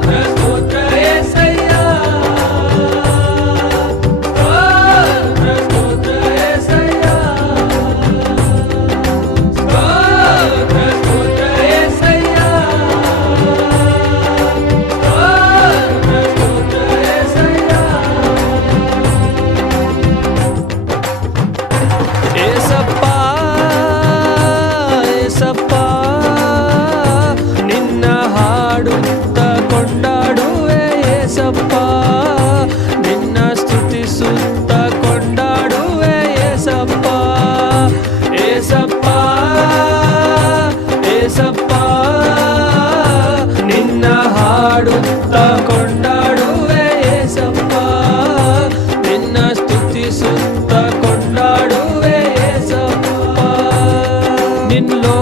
Yeah. గొప్ప. నిన్న స్థుతి సుత్త కొండాడు ఏసప్ప. ఏసప్ప. ఏసప్ప. నిన్న హాడుత్త కొండాడు ఏసప్ప. నిన్న స్థుతి సుత్త కొండాడు ఏసప్ప. నిన్నలో